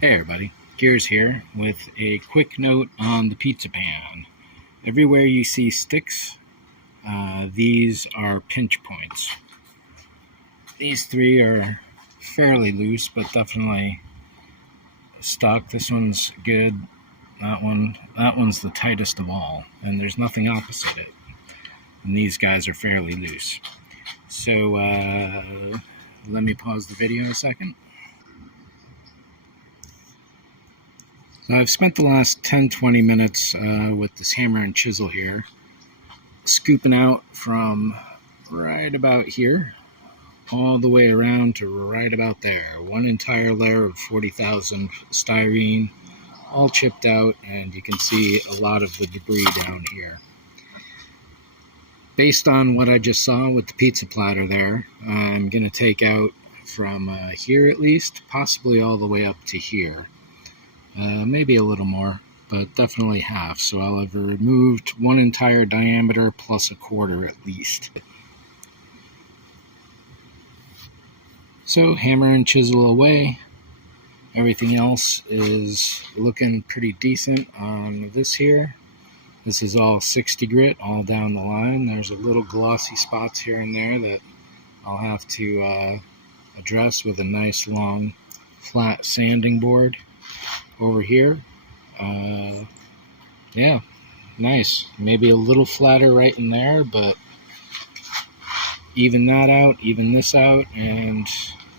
Hey everybody, Gears here with a quick note on the pizza pan. Everywhere you see sticks, these are pinch points. These three are fairly loose, but definitely stuck. This one's good. That one's the tightest of all, and there's nothing opposite it. And these guys are fairly loose. So let me pause the video a second. So I've spent the last 10-20 minutes with this hammer and chisel here, scooping out from right about here all the way around to right about there. One entire layer of 40,000 styrene, all chipped out, and you can see a lot of the debris down here. Based on what I just saw with the pizza platter there, I'm going to take out from here at least, possibly all the way up to here. Maybe a little more, but definitely half. So I'll have removed one entire diameter plus a quarter at least. So hammer and chisel away. Everything else is looking pretty decent on this here. This is all 60 grit all down the line. There's a little glossy spots here and there that I'll have to address with a nice long flat sanding board. Over here, yeah, nice. Maybe a little flatter right in there, but even that out, even this out, and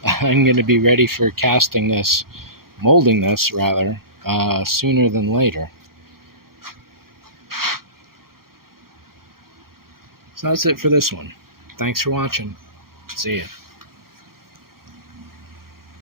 I'm going to be ready for casting this, molding this rather, sooner than later. So that's it for this one. Thanks for watching. See ya.